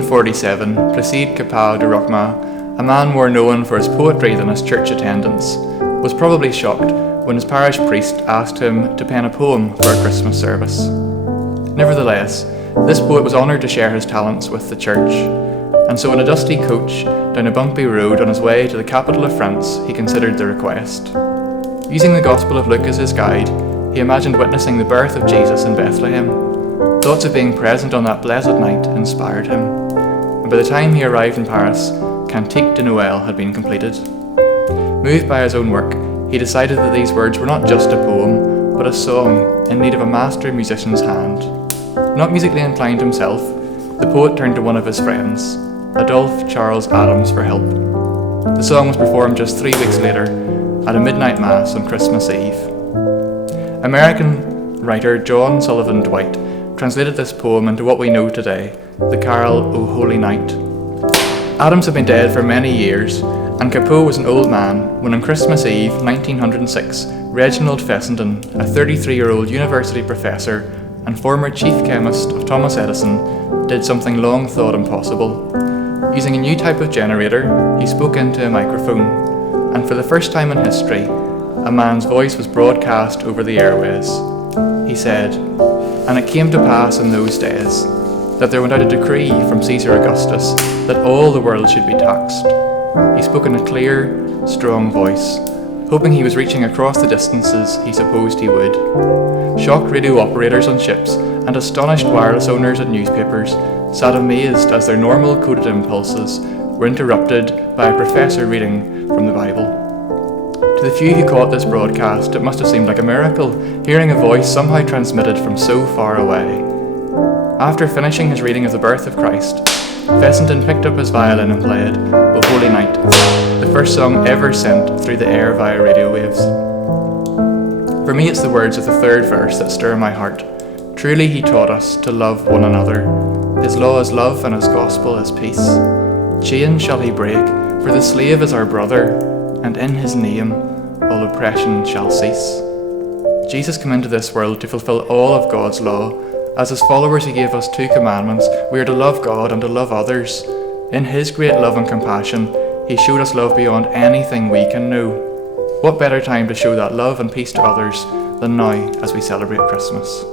1847, Placide Capel de Roquemaire, a man more known for his poetry than his church attendance, was probably shocked when his parish priest asked him to pen a poem for a Christmas service. Nevertheless, this poet was honoured to share his talents with the church, and so in a dusty coach down a bumpy road on his way to the capital of France, he considered the request. Using the Gospel of Luke as his guide, he imagined witnessing the birth of Jesus in Bethlehem. Thoughts of being present on that blessed night inspired him, and by the time he arrived in Paris, Cantique de Noël had been completed. Moved by his own work, he decided that these words were not just a poem, but a song in need of a master musician's hand. Not musically inclined himself, the poet turned to one of his friends, Adolphe Charles Adams, for help. The song was performed just 3 weeks later at a midnight mass on Christmas Eve. American writer John Sullivan Dwight translated this poem into what we know today, the carol O Holy Night. Adams had been dead for many years, and Capel was an old man when on Christmas Eve 1906, Reginald Fessenden, a 33-year-old university professor and former chief chemist of Thomas Edison, did something long thought impossible. Using a new type of generator, he spoke into a microphone, and for the first time in history, a man's voice was broadcast over the airways. He said, "And it came to pass in those days that there went out a decree from Caesar Augustus that all the world should be taxed." He spoke in a clear, strong voice, hoping he was reaching across the distances he supposed he would. Shocked radio operators on ships and astonished wireless owners at newspapers sat amazed as their normal coded impulses were interrupted by a professor reading from the Bible. To the few who caught this broadcast, it must have seemed like a miracle, hearing a voice somehow transmitted from so far away. After finishing his reading of the birth of Christ, Fessenden picked up his violin and played O Holy Night, the first song ever sent through the air via radio waves. For me, it's the words of the third verse that stir my heart. Truly he taught us to love one another. His law is love and his gospel is peace. Chains shall he break, for the slave is our brother, and in his name all oppression shall cease. Jesus came into this world to fulfill all of God's law. As his followers, he gave us 2 commandments. We are to love God and to love others. In his great love and compassion, he showed us love beyond anything we can know. What better time to show that love and peace to others than now as we celebrate Christmas?